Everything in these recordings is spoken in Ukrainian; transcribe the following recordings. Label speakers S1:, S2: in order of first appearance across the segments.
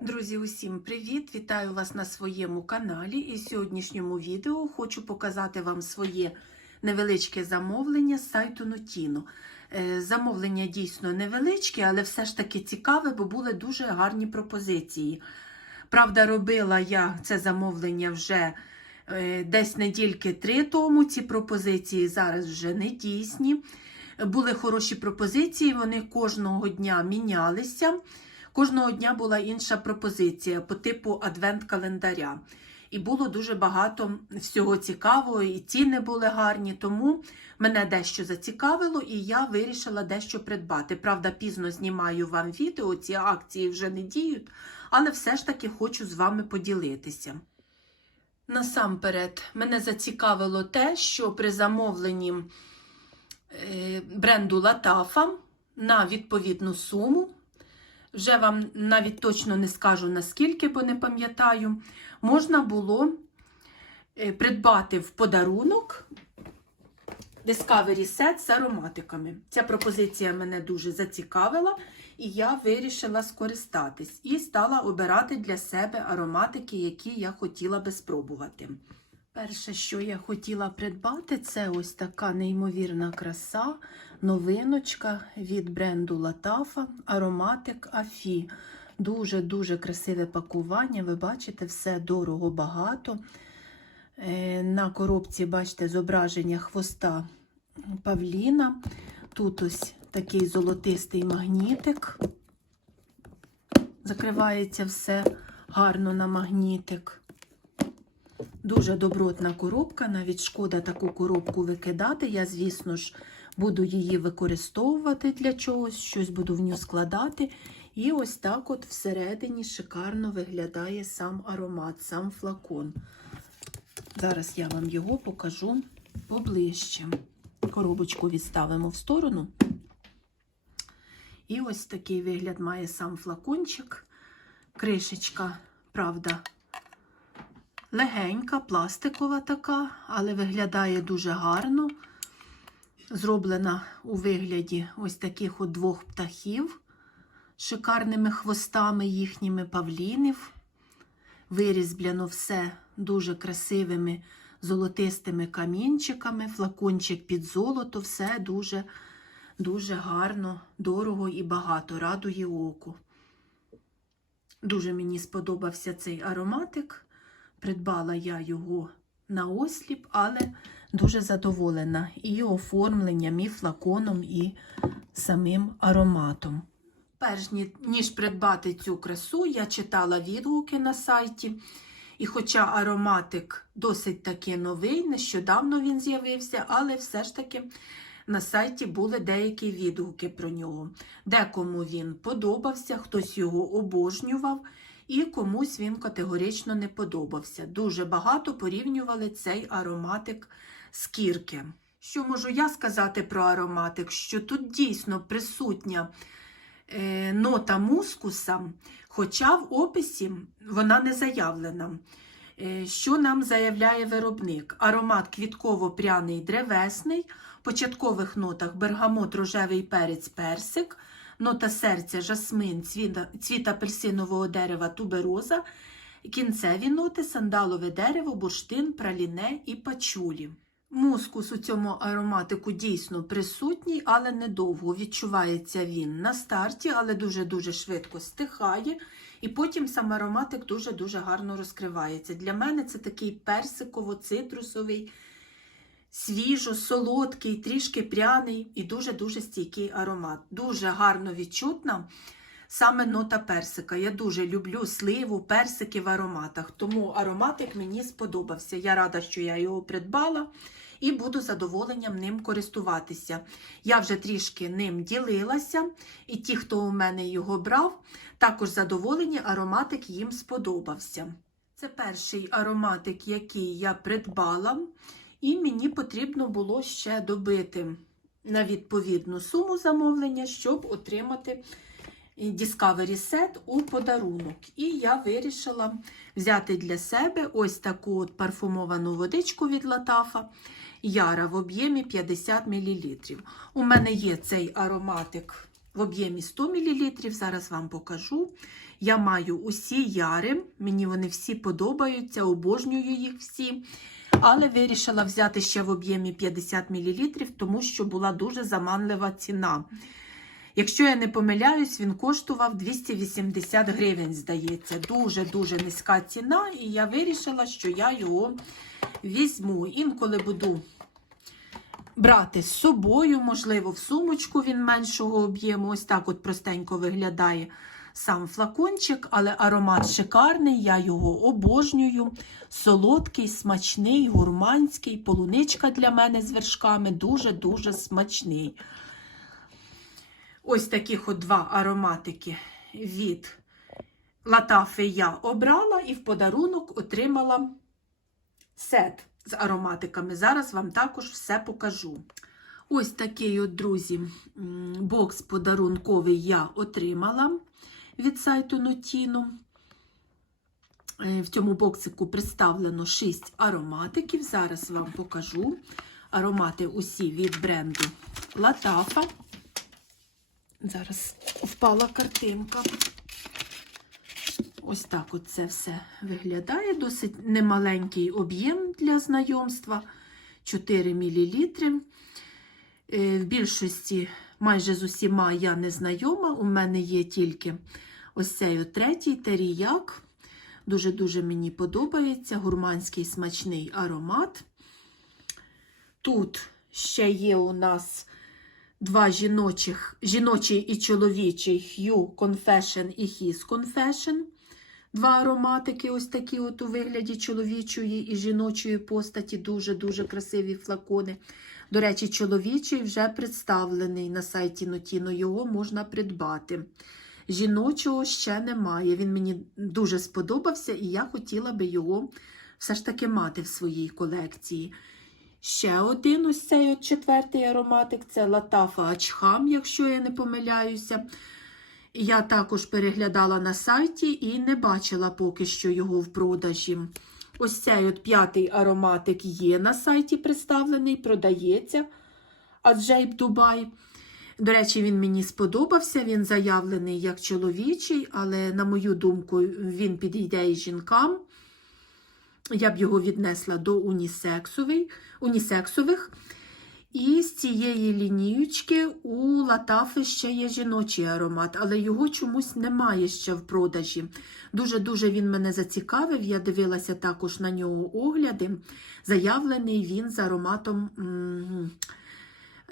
S1: Друзі, усім привіт! Вітаю вас на своєму каналі. І в сьогоднішньому відео хочу показати вам своє невеличке замовлення з сайту Notino. Е, Замовлення дійсно невеличке, але все ж таки цікаве, бо були дуже гарні пропозиції. Правда, робила я це замовлення вже е, десь недільки три тому. Ці пропозиції зараз вже не дійсні. Були хороші пропозиції, вони кожного дня мінялися. Кожного дня була інша пропозиція по типу адвент-календаря. І було дуже багато всього цікавого, і ціни були гарні, тому мене дещо зацікавило, і я вирішила дещо придбати. Правда, пізно знімаю вам відео, ці акції вже не діють, але все ж таки хочу з вами поділитися. Насамперед, мене зацікавило те, що при замовленні е, бренду Латафа на відповідну суму вже вам навіть точно не скажу наскільки, бо не пам'ятаю, можна було е, придбати в подарунок Discovery Set з ароматиками. Ця пропозиція мене дуже зацікавила, і я вирішила скористатись і стала обирати для себе ароматики, які я хотіла би спробувати. Перше, що я хотіла придбати, це ось така неймовірна краса, новиночка від бренду Латафа, ароматик Афі. Дуже-дуже красиве пакування. Ви бачите, все дорого багато. Е, На коробці, бачите, зображення хвоста Павліна. Тут ось такий золотистий магнітик. Закривається все гарно на магнітик. Дуже добротна коробка, навіть шкода таку коробку викидати. Я, звісно ж, буду її використовувати для чогось, щось буду в нього складати. І ось так от всередині шикарно виглядає сам аромат, сам флакон. Зараз я вам його покажу поближче. Коробочку відставимо в сторону. І ось такий вигляд має сам флакончик. Кришечка, правда, легенька, пластикова така, але виглядає дуже гарно. Зроблена у вигляді ось таких от двох птахів шикарними хвостами їхніми павлінів. Вирізбляно все дуже красивими золотистими камінчиками, флакончик під золото, все дуже, дуже гарно, дорого і багато, радує оку. Дуже мені сподобався цей ароматик. Придбала я його на осліп, але дуже задоволена і оформленням, і флаконом, і самим ароматом. Перш ніж придбати цю красу, я читала відгуки на сайті. І хоча ароматик досить таки новий, нещодавно він з'явився, але все ж таки на сайті були деякі відгуки про нього. Декому він подобався, хтось його обожнював, і комусь він категорично не подобався. Дуже багато порівнювали цей ароматик з кірки. Що можу я сказати про ароматик? Що тут дійсно присутня е, нота мускуса, хоча в описі вона не заявлена. Е, що нам заявляє виробник? Аромат квітково-пряний древесний, в початкових нотах бергамот, рожевий перець, персик, нота серця, жасмин, цвіт апельсинового дерева, тубероза, кінцеві ноти, сандалове дерево, бурштин, праліне і пачулі. Мускус у цьому ароматику дійсно присутній, але недовго. Відчувається він на старті, але дуже-дуже швидко стихає. І потім сам ароматик дуже-дуже гарно розкривається. Для мене це такий персиково-цитрусовий, свіжо, солодкий, трішки пряний і дуже-дуже стійкий аромат. Дуже гарно відчутна саме нота персика. Я дуже люблю сливу, персики в ароматах, тому ароматик мені сподобався. Я рада, що я його придбала. І буду задоволенням ним користуватися. Я вже трішки ним ділилася, і ті, хто у мене його брав, також задоволені, ароматик їм сподобався. Це перший ароматик, який я придбала, і мені потрібно було ще добити на відповідну суму замовлення, щоб отримати Discovery Set у подарунок. І я вирішила взяти для себе ось таку от парфумовану водичку від Латафа. Яра в об'ємі 50 мл. У мене є цей ароматик в об'ємі 100 мл. Зараз вам покажу. Я маю усі яри, мені вони всі подобаються, обожнюю їх всі. Але вирішила взяти ще в об'ємі 50 мл, тому що була дуже заманлива ціна. Якщо я не помиляюсь, він коштував 280 гривень, здається. Дуже-дуже низька ціна, і я вирішила, що я його візьму. Інколи буду брати з собою, можливо, в сумочку він меншого об'єму. Ось так от простенько виглядає сам флакончик, але аромат шикарний, я його обожнюю. Солодкий, смачний, гурманський, полуничка для мене з вершками дуже-дуже смачний. Ось таких от два ароматики від Латафи я обрала і в подарунок отримала сет з ароматиками. Зараз вам також все покажу. Ось такий, от, друзі, бокс подарунковий я отримала від сайту Notino. Е, В цьому боксику представлено 6 ароматиків. Зараз вам покажу. Аромати усі від бренду Латафа. Зараз впала картинка. Ось так от це все виглядає. Досить немаленький об'єм для знайомства 4 мл. В більшості, майже з усіма, я не знайома. У мене є тільки ось цей от третій теріяк. Дуже-дуже мені подобається. Гурманський смачний аромат. Тут ще є у нас два жіночих, жіночий і чоловічий Hue Confession і His Confession. Два ароматики, ось такі от у вигляді чоловічої і жіночої постаті. Дуже-дуже красиві флакони. До речі, чоловічий вже представлений на сайті Notino, його можна придбати. Жіночого ще немає. Він мені дуже сподобався, і я хотіла би його все ж таки мати в своїй колекції. Ще один ось цей от четвертий ароматик це Латафа Ачхам, якщо я не помиляюся. Я також переглядала на сайті і не бачила поки що його в продажі. Ось цей от п'ятий ароматик є на сайті представлений, продається Аджейб Дубай. До речі, він мені сподобався. Він заявлений як чоловічий, але, на мою думку, він підійде і жінкам. Я б його віднесла до унісексових. І з цієї лініючки у Латафи ще є жіночий аромат, але його чомусь немає ще в продажі. Дуже-дуже він мене зацікавив. Я дивилася також на нього огляди. Заявлений він з ароматом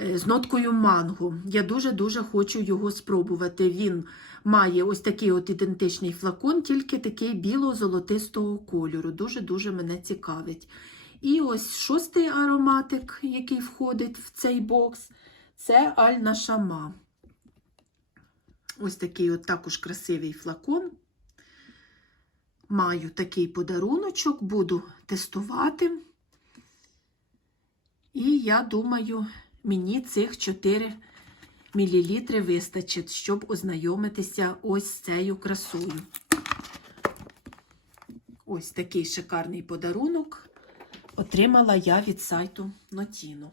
S1: е, з ноткою манго. Я дуже-дуже хочу його спробувати. Він має ось такий от ідентичний флакон, тільки такий біло-золотистого кольору. Дуже-дуже мене цікавить. І ось шостий ароматик, який входить в цей бокс, це Альна Шама. Ось такий от також красивий флакон. Маю такий подаруночок, буду тестувати. І я думаю, мені цих 4 мл вистачить, щоб ознайомитися ось цією красою. Ось такий шикарний подарунок отримала я від сайту Notino.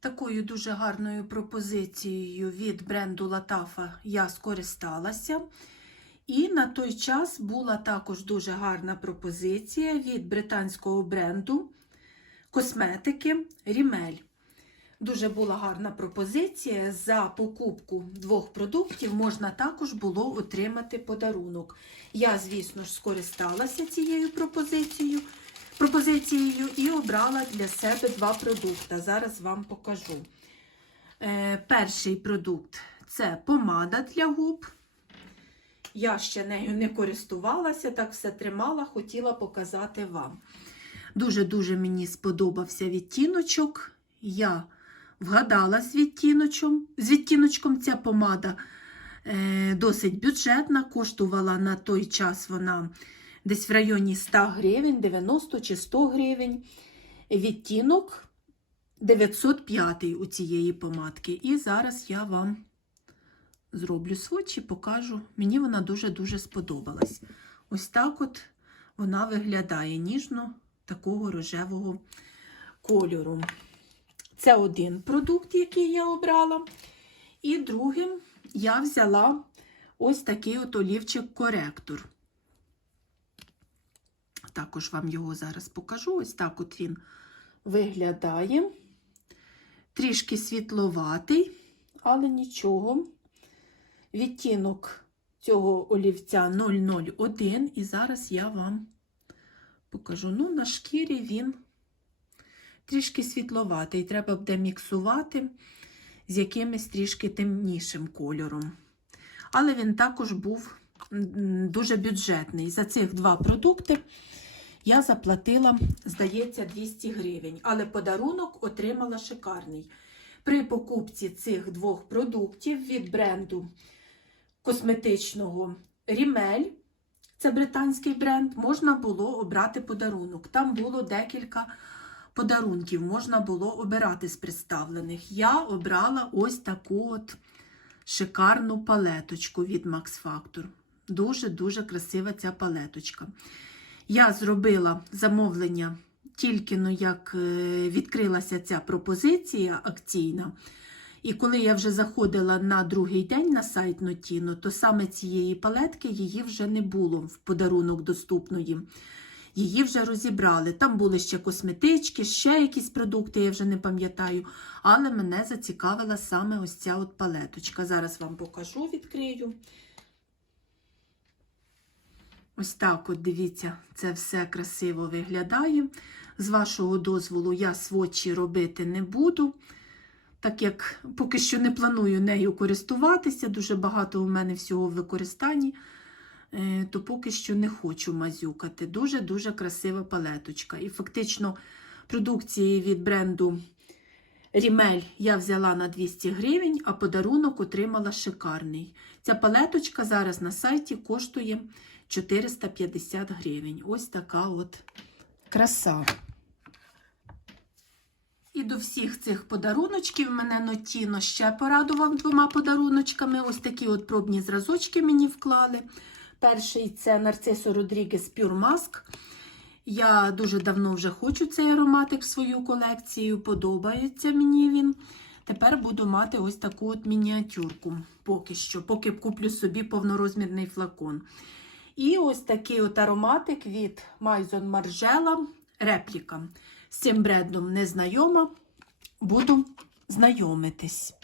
S1: Такою дуже гарною пропозицією від бренду Латафа я скористалася. І на той час була також дуже гарна пропозиція від британського бренду косметики Рімель. Дуже була гарна пропозиція. За покупку двох продуктів можна також було отримати подарунок. Я, звісно ж, скористалася цією пропозицією пропозицією і обрала для себе два продукти. Зараз вам покажу. Е, перший продукт це помада для губ. Я ще нею не користувалася, так все тримала, хотіла показати вам. Дуже-дуже мені сподобався відтіночок. Я вгадала з відтіночком. З відтіночком ця помада е, досить бюджетна, коштувала на той час вона десь в районі 100 гривень, 90 чи 100 гривень. Відтінок 905 у цієї помадки. І зараз я вам зроблю сводчі, покажу. Мені вона дуже-дуже сподобалась. Ось так от вона виглядає ніжно такого рожевого кольору. Це один продукт, який я обрала. І другим я взяла ось такий от олівчик-коректор. Також вам його зараз покажу. Ось так от він виглядає. Трішки світловатий, але нічого. Відтінок цього олівця 001, і зараз я вам покажу. Ну, на шкірі він трішки світловатий. Треба буде міксувати з якимось трішки темнішим кольором. Але він також був дуже бюджетний. За цих два продукти я заплатила, здається, 200 гривень. Але подарунок отримала шикарний. При покупці цих двох продуктів від бренду косметичного Рімель, це британський бренд, можна було обрати подарунок. Там було декілька подарунків, можна було обирати з представлених. Я обрала ось таку от шикарну палеточку від Max Factor. Дуже-дуже красива ця палеточка. Я зробила замовлення тільки ну, як е, відкрилася ця пропозиція акційна. І коли я вже заходила на другий день на сайт Notino, то саме цієї палетки її вже не було в подарунок доступної. Її вже розібрали. Там були ще косметички, ще якісь продукти, я вже не пам'ятаю. Але мене зацікавила саме ось ця от палеточка. Зараз вам покажу, відкрию. Ось так от, дивіться, це все красиво виглядає. З вашого дозволу я сводчі робити не буду, так як поки що не планую нею користуватися, дуже багато у мене всього в використанні, то поки що не хочу мазюкати. Дуже-дуже красива палеточка. І фактично продукції від бренду Рімель я взяла на 200 гривень, а подарунок отримала шикарний. Ця палеточка зараз на сайті коштує 450 гривень. Ось така от краса. І до всіх цих подаруночків мене Нотіно ще порадував двома подаруночками. Ось такі от пробні зразочки мені вклали. Перший це Нарцисо Родрігес Pure Mask. Я дуже давно вже хочу цей ароматик в свою колекцію. Подобається мені він. Тепер буду мати ось таку от мініатюрку поки що, поки куплю собі повнорозмірний флакон. І ось такий от ароматик від Maison Margiela репліка. З цим брендом не знайома, буду знайомитись.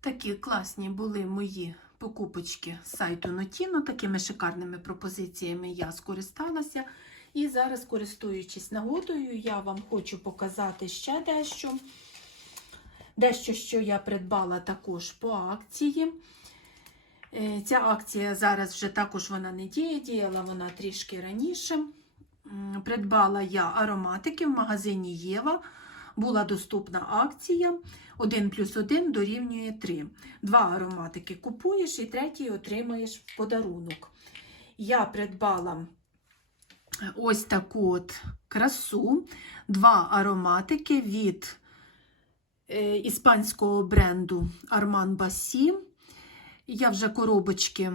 S1: Такі класні були мої покупочки з сайту Notino. Такими шикарними пропозиціями я скористалася. І зараз, користуючись нагодою, я вам хочу показати ще дещо. Дещо, що я придбала також по акції. Е, Ця акція зараз вже також вона не діє, діяла вона трішки раніше. Придбала я ароматики в магазині Єва. Була доступна акція 1 плюс 1 дорівнює 3. Два ароматики купуєш і третій отримуєш в подарунок. Я придбала ось таку от красу, два ароматики від е, іспанського бренду Armand Bassi. Я вже коробочки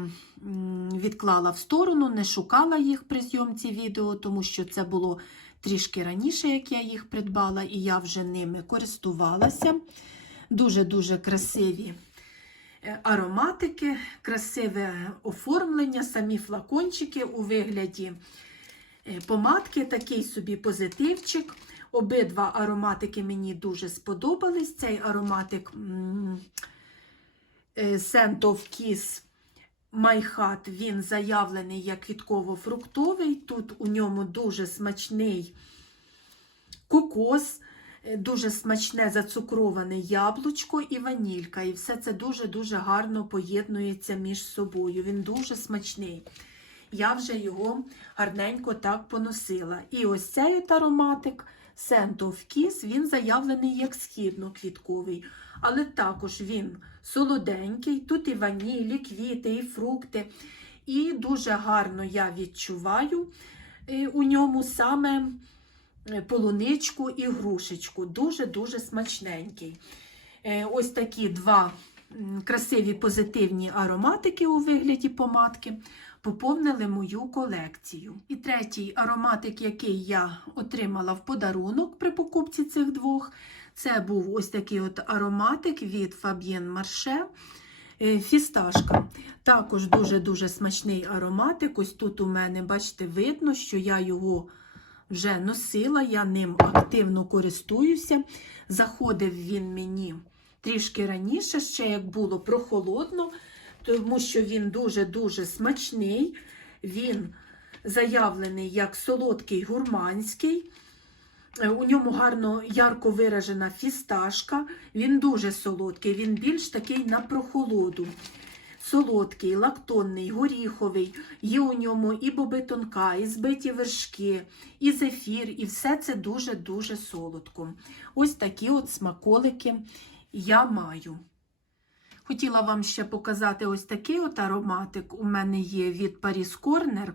S1: відклала в сторону, не шукала їх при зйомці відео, тому що це було трішки раніше, як я їх придбала, і я вже ними користувалася. Дуже-дуже красиві е, ароматики, красиве оформлення, самі флакончики у вигляді е, помадки, такий собі позитивчик. Обидва ароматики мені дуже сподобались. Цей ароматик. е, Scent of Kiss Hat, він заявлений як квітково-фруктовий. Тут у ньому дуже смачний кокос, дуже смачне зацукроване яблучко і ванілька. І все це дуже-дуже гарно поєднується між собою. Він дуже смачний. Я вже його гарненько так поносила. І ось цей ароматик of Kiss, він заявлений як східно-квітковий, але також він солоденький. Тут і ванілі, квіти, і фрукти. І дуже гарно я відчуваю е, у ньому саме е, полуничку і грушечку. Дуже-дуже смачненький. Е, Ось такі два красиві позитивні ароматики у вигляді помадки поповнили мою колекцію. І третій ароматик, який я отримала в подарунок при покупці цих двох, Це був ось такий от ароматик від Fabienne Marche. Е, Фісташка. Також дуже-дуже смачний ароматик. Ось тут у мене, бачите, видно, що я його вже носила, я ним активно користуюся. Заходив він мені трішки раніше, ще як було прохолодно, тому що він дуже-дуже смачний. Він заявлений як солодкий гурманський. Е, У ньому гарно ярко виражена фісташка. Він дуже солодкий, він більш такий на прохолоду. Солодкий, лактонний, горіховий. Є у ньому і боби тонка, і збиті вершки, і зефір, і все це дуже-дуже солодко. Ось такі от смаколики я маю. Хотіла вам ще показати ось такий от ароматик. У мене є від Paris Corner.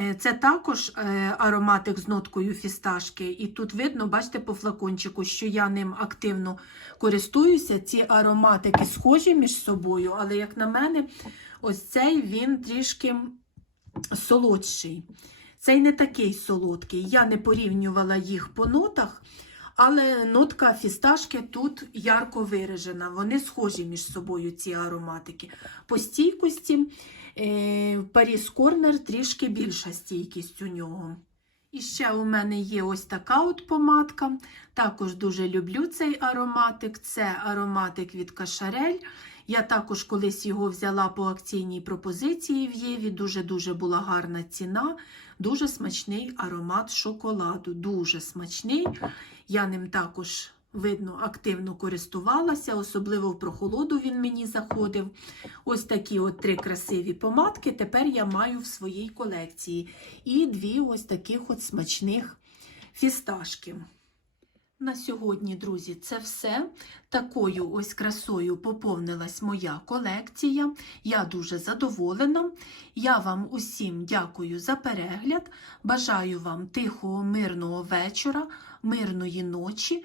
S1: Е, Це також е, ароматик з ноткою фісташки. І тут видно, бачите, по флакончику, що я ним активно користуюся. Ці ароматики схожі між собою, але, як на мене, ось цей він трішки солодший. Цей не такий солодкий. Я не порівнювала їх по нотах, але нотка фісташки тут ярко виражена. Вони схожі між собою, ці ароматики. По стійкості Паріс Корнер трішки більша стійкість у нього. І ще у мене є ось така от помадка. Також дуже люблю цей ароматик. Це ароматик від Кашарель. Я також колись його взяла по акційній пропозиції в Єві. Дуже-дуже була гарна ціна. Дуже смачний аромат шоколаду. Дуже смачний. Я ним також, видно, активно користувалася, особливо в прохолоду він мені заходив. Ось такі от три красиві помадки тепер я маю в своїй колекції. І дві ось таких от смачних фісташки. На сьогодні, друзі, це все. Такою ось красою поповнилась моя колекція. Я дуже задоволена. Я вам усім дякую за перегляд. Бажаю вам тихого, мирного вечора, мирної ночі